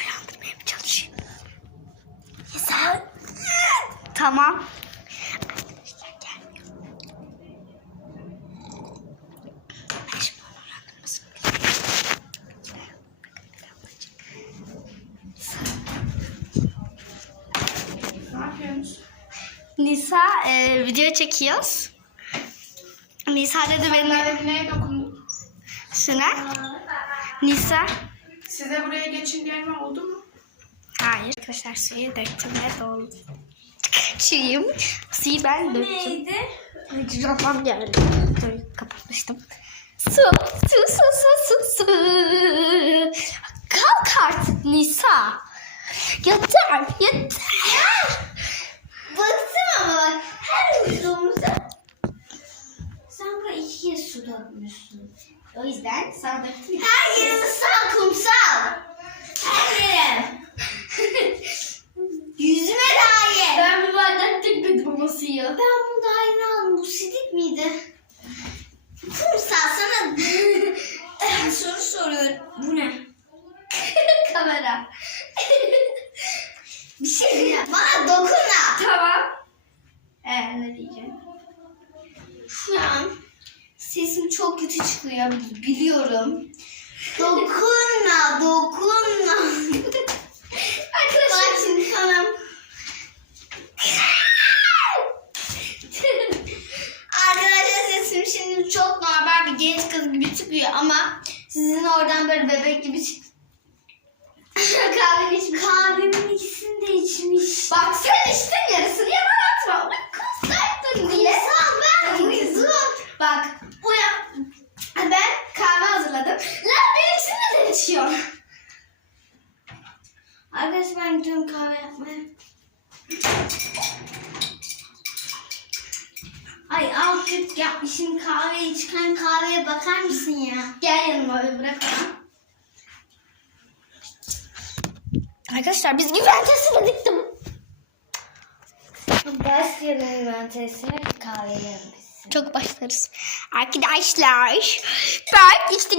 beni mı çalışıyor? Ya. Tamam. Nisa e, video çekiyoruz. Nisa dedi beni... Neye dokundun? Şuna. Nisa. Size buraya geçin gelme oldu mu? Hayır. Arkadaşlar suyu döktüm ve doldu. Suyum. Suyu ben döktüm. Neydi? Cüzdanım geldi. Dur kapatmıştım. Su, su, su, su, su, su. Kalk artık Nisa. Yeter, yeter. Ama bak her uyuduğumuzda sen buraya iki kez su dökmüşsün. O yüzden sana döktüm. Her yerim ıslak kumsal. Her yerim. Yüzüme dair. Ben bu bardak suyu. Ben yeni aldım. Bu sidik miydi? Kumsal sana soru soruyorum. Bu ne? Kamera. Bir şey diyeceğim. Bana dokunma. Tamam. Ee, ne diyeceğim? Şu an sesim çok kötü çıkıyor biliyorum. Dokunma, dokunma. Bak şimdi kanım. Arkadaşlar sesim şimdi çok normal bir genç kız gibi çıkıyor ama sizin oradan böyle bebek gibi çık. Kahve içmiş. Kahvemin ikisini de içmiş. Bak sen içtin yarısını yalan atma. Kusaydın diye. Kumsal ben uyudum. Bak uyan. Ben kahve hazırladım. Lan benim içinde de içiyor. Arkadaşlar ben gidiyorum kahve yapmaya. Üst yapmışım kahveyi çıkan kahveye bakar mısın ya? Gel yanıma bir bırak bana. Arkadaşlar biz güven testi diktim. Ders yerine ben teslim kahve yapmışsın. Çok başlarız. Arkadaşlar. Bak işte